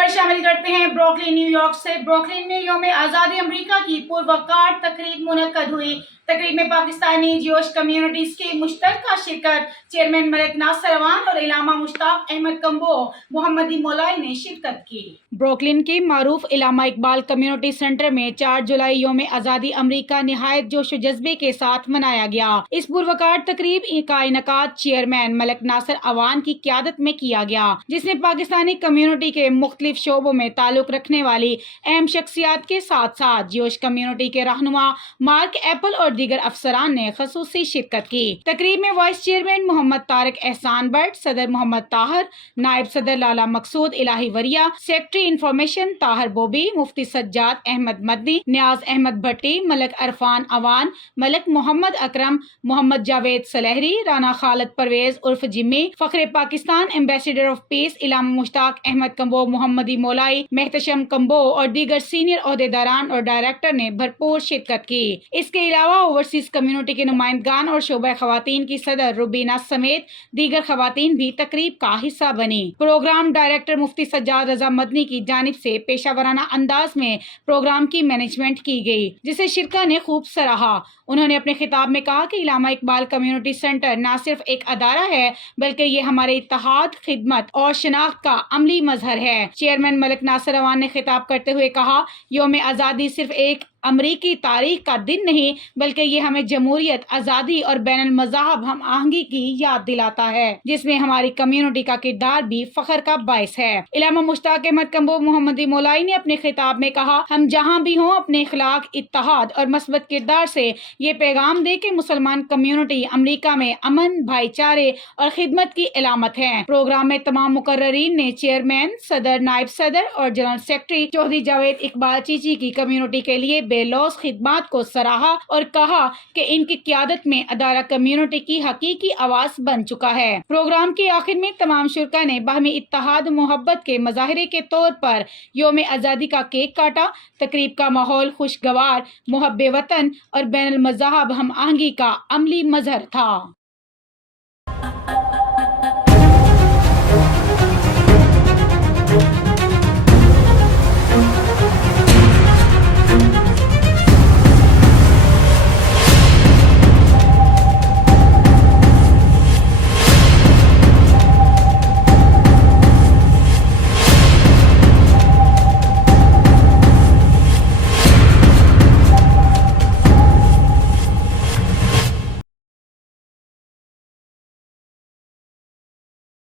خبر شامل کرتے ہیں بروکلن نیو یارک سے۔ بروکلن میں یوم آزادی امریکہ کی پروقار تقریب منعقد ہوئی۔ تقریب میں پاکستانی جیوش کمیونٹیز کی مشترکہ شرکت چیئرمین ملک ناصر اعوان اور علامہ مشتاق احمد کمبو محمدی مولائی نے شرکت کی۔ بروکلن کے معروف علامہ اقبال کمیونٹی سینٹر میں 4 جولائی یوم آزادی امریکہ نہایت جوش و جذبے کے ساتھ منایا گیا۔ اس پروقار تقریب کا انعقاد چیئرمین ملک ناصر اعوان کی قیادت میں کیا گیا، جس میں پاکستانی کمیونٹی کے مختلف شعبوں میں تعلق رکھنے والی اہم شخصیات کے ساتھ ساتھ جیوش کمیونٹی کے رہنما مارک ایپل اور دیگر افسران نے خصوصی شرکت کی۔ تقریب میں وائس چیئرمین محمد طارق احسان بٹ، صدر محمد طاہر، نائب صدر لالا مقصود الہی وریا، سیکرٹری انفارمیشن طاہر بوبی، مفتی سجاد احمد مدنی، نیاز احمد بھٹی، ملک عرفان اعوان، ملک محمد اکرم، محمد جاوید سلیہری، رانا خالد پرویز عرف جمی، فخر پاکستان ایمبیسیڈر آف پیس علامہ مشتاق احمد کمبو محمدی مولائی، محتشم کمبو اور دیگر سینئر عہدیداران اور ڈائریکٹر نے بھرپور شرکت کی۔ اس کے علاوہ اوورسیز کمیونٹی کے نمائندگان اور شعبہ خواتین کی صدر روبینہ سمیت دیگر خواتین بھی تقریب کا حصہ بنی۔ پروگرام ڈائریکٹر مفتی سجاد رضا مدنی کی جانب سے پیشہ ورانہ انداز میں پروگرام کی مینجمنٹ کی گئی، جسے شرکا نے خوب سراہا۔ انہوں نے اپنے خطاب میں کہا کہ علامہ اقبال کمیونٹی سینٹر نہ صرف ایک ادارہ ہے بلکہ یہ ہمارے اتحاد، خدمت اور شناخت کا عملی مظہر ہے۔ چیئرمین ملک ناصر اعوان نے خطاب کرتے ہوئے کہا، یوم آزادی صرف ایک امریکی تاریخ کا دن نہیں بلکہ یہ ہمیں جمہوریت، آزادی اور بین المذاہب ہم آہنگی کی یاد دلاتا ہے، جس میں ہماری کمیونٹی کا کردار بھی فخر کا باعث ہے۔ علامہ مشتاق احمد کمبو محمدی مولائی نے اپنے خطاب میں کہا، ہم جہاں بھی ہوں اپنے اخلاق، اتحاد اور مثبت کردار سے یہ پیغام دے کہ مسلمان کمیونٹی امریکہ میں امن، بھائی چارے اور خدمت کی علامت ہے۔ پروگرام میں تمام مقررین نے چیئرمین، صدر، نائب صدر اور جنرل سیکرٹری چودھری جاوید اقبال چیچی کی کمیونٹی کے لیے بے لوث خدمات کو سراہا اور کہا کہ ان کی قیادت میں ادارہ کمیونٹی کی حقیقی آواز بن چکا ہے۔ پروگرام کے آخر میں تمام شرکا نے باہمی اتحاد و محبت کے مظاہرے کے طور پر یوم آزادی کا کیک کاٹا۔ تقریب کا ماحول خوشگوار، محب وطن اور بین المذاہب ہم آہنگی کا عملی مظہر تھا۔